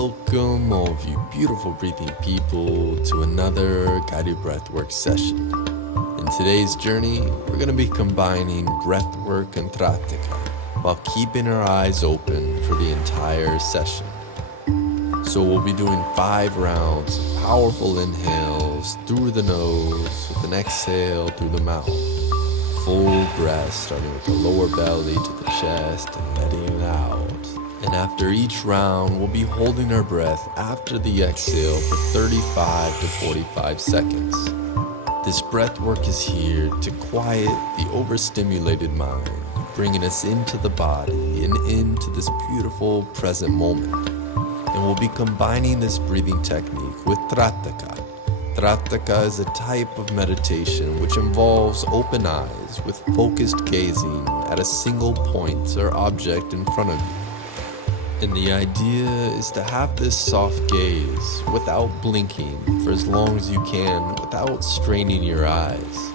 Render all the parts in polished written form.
Welcome, all of you beautiful breathing people, to another guided breathwork session. In today's journey, we're going to be combining breathwork and Trataka while keeping our eyes open for the entire session. So we'll be doing 5 rounds of powerful inhales through the nose with an exhale through the mouth. Full breath, starting with the lower belly to the chest and letting it out. And after each round, we'll be holding our breath after the exhale for 35 to 45 seconds. This breath work is here to quiet the overstimulated mind, bringing us into the body and into this beautiful present moment. And we'll be combining this breathing technique with Trataka. Trataka is a type of meditation which involves open eyes with focused gazing at a single point or object in front of you. And the idea is to have this soft gaze without blinking for as long as you can without straining your eyes.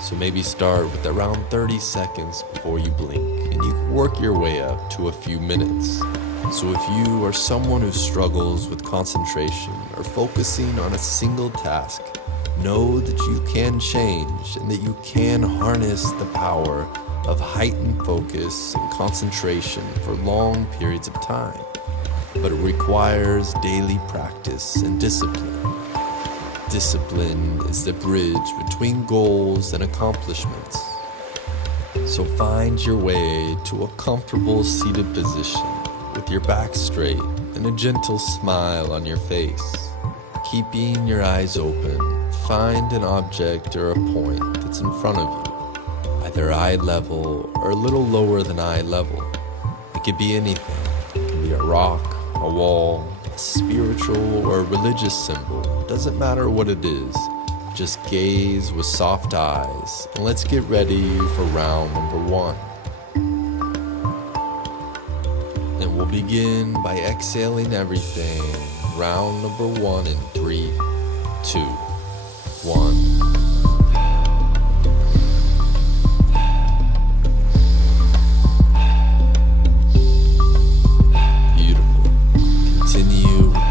So maybe start with around 30 seconds before you blink, and you can work your way up to a few minutes. So if you are someone who struggles with concentration or focusing on a single task, know that you can change and that you can harness the power of heightened focus and concentration for long periods of time. But it requires daily practice and discipline. Discipline is the bridge between goals and accomplishments. So find your way to a comfortable seated position with your back straight and a gentle smile on your face. Keeping your eyes open, find an object or a point that's in front of you, either eye level or a little lower than eye level. It could be anything. It can be a rock, a wall, a spiritual or a religious symbol. It doesn't matter what it is. Just gaze with soft eyes, and let's get ready for round number 1. And we'll begin by exhaling everything. Round number 1 in 3, 2, 1.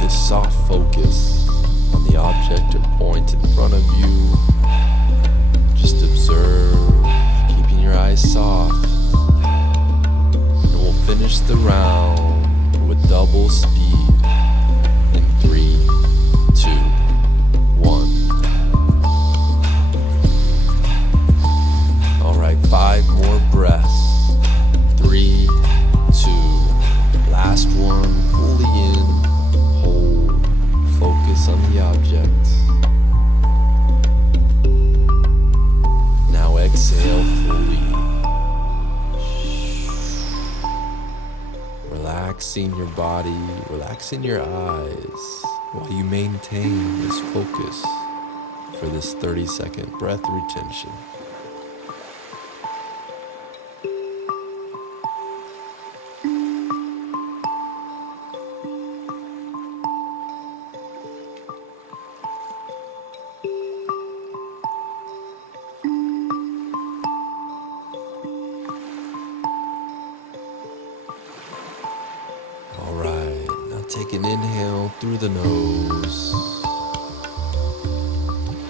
Soft focus on the object or point in front of you. Just observe, keeping your eyes soft. And we'll finish the round with double speed in 3, 2, 1. Alright, 5 more breaths. 3, 2, last one, fully in. Focus on the object. Now exhale fully. Relaxing your body, relaxing your eyes while you maintain this focus for this 30-second breath retention. Take an inhale through the nose.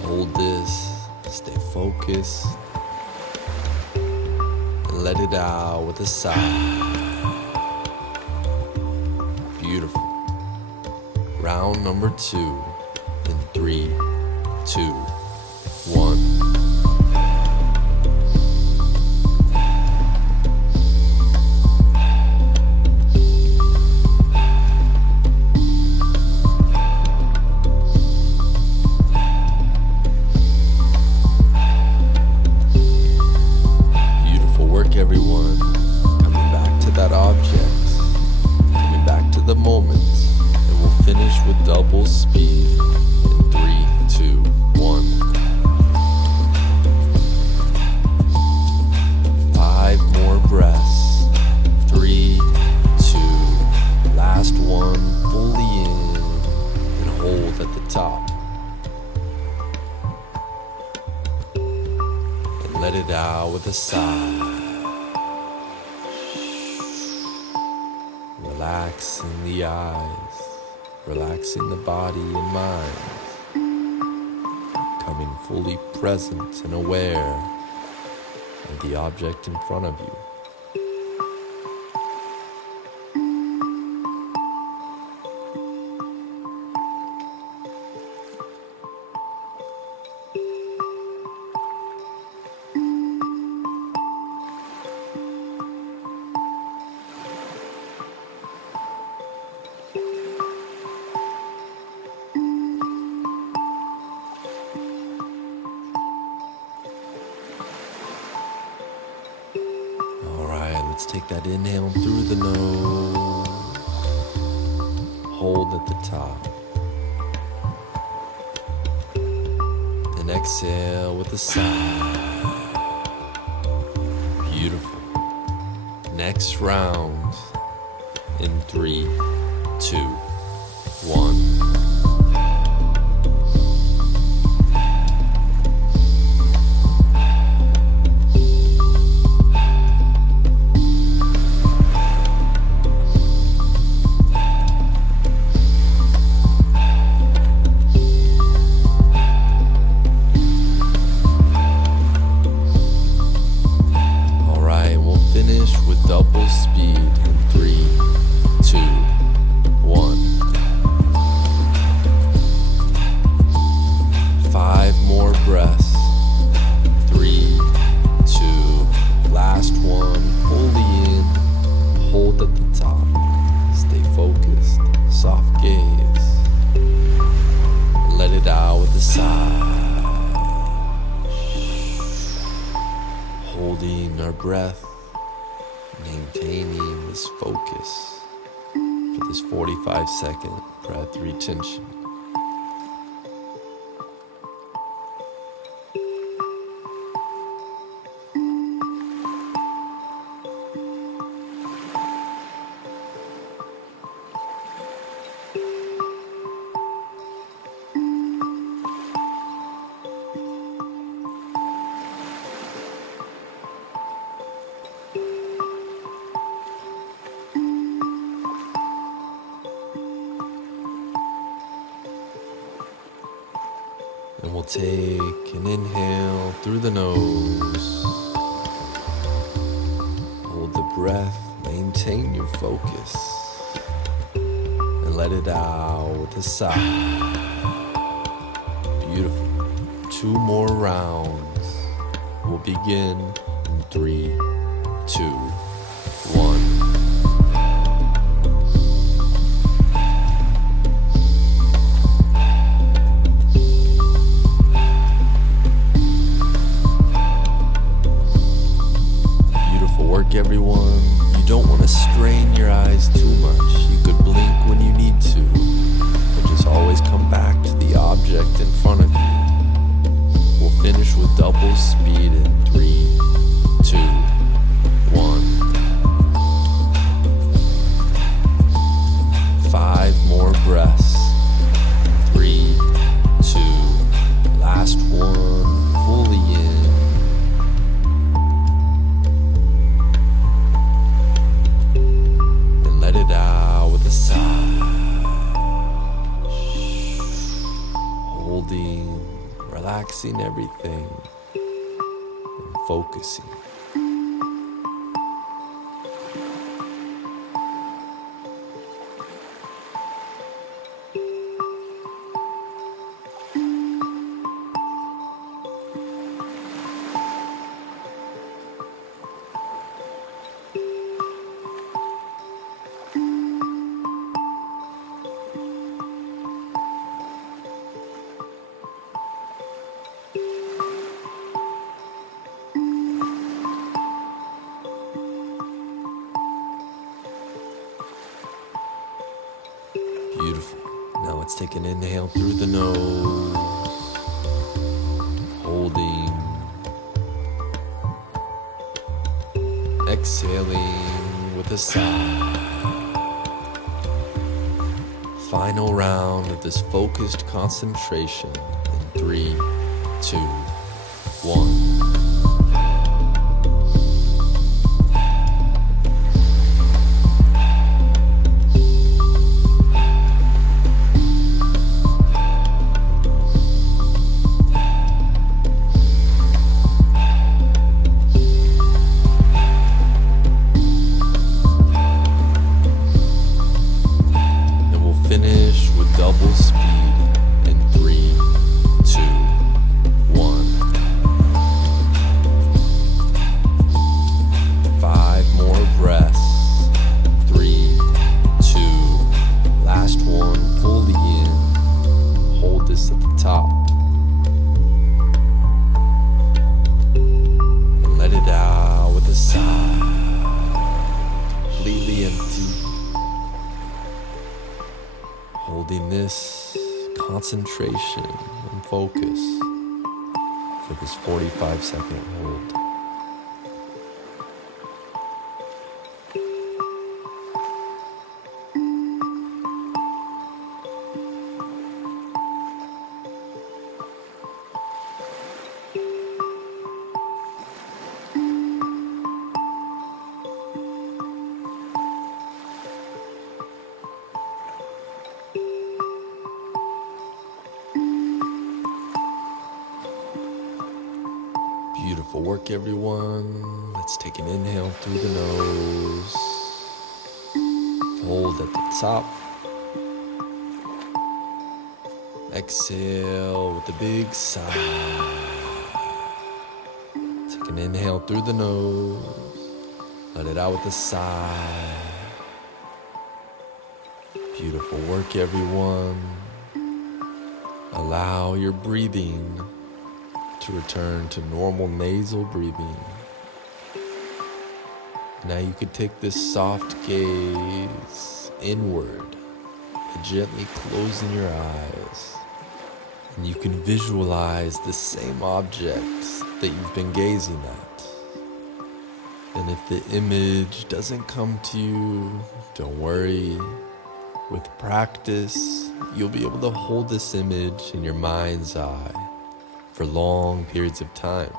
Hold this, stay focused, and let it out with a sigh. Beautiful. Round number 2 in 3, 2, 1. Everyone, coming back to that object, coming back to the moment, and we'll finish with double speed in 3, 2, 1. 5 more breaths. 3, 2, last one, fully in, and hold at the top. And let it out with a sigh. Relaxing the eyes, relaxing the body and mind, becoming fully present and aware of the object in front of you. Let's take that inhale through the nose, hold at the top, and exhale with a sigh. Beautiful. Next round in 3, 2, 1. Double speed in 3, 2, 1. 5 more breaths. 3, 2. Last one. Fully in. Hold at the top. Stay focused. Soft gaze. Let it out with a sigh. Holding our breath. Maintaining this focus for this 45-second breath retention. And we'll take an inhale through the nose. Hold the breath, maintain your focus, and let it out with a sigh. Beautiful. 2 more rounds. We'll begin in 3, 2, 1. Everyone, you don't want to strain your eyes too much. You could blink when you need to, but just always come back to the object in front of you. We'll finish with double speed in 3, 2, 1. 5 more breaths. 3, 2. Last one. Fully in. Relaxing everything and focusing. Beautiful. Now let's take an inhale through the nose, holding, exhaling with a sigh. Final round of this focused concentration in 3, 2, 1. building this concentration and focus for this 45-second hold. Beautiful work, everyone. Let's take an inhale through the nose. Hold at the top. Exhale with a big sigh. Take an inhale through the nose. Let it out with a sigh. Beautiful work, everyone. Allow your breathing to return to normal nasal breathing. Now you could take this soft gaze inward, gently closing your eyes, and you can visualize the same object that you've been gazing at. And if the image doesn't come to you, don't worry. With practice, you'll be able to hold this image in your mind's eye for long periods of time,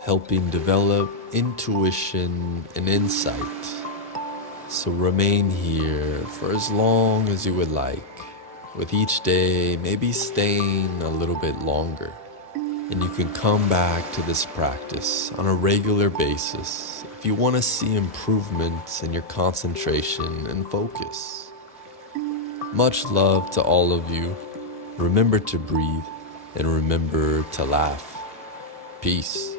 helping develop intuition and insight. So remain here for as long as you would like, with each day maybe staying a little bit longer. And you can come back to this practice on a regular basis if you want to see improvements in your concentration and focus. Much love to all of you. Remember to breathe. And remember to laugh. Peace.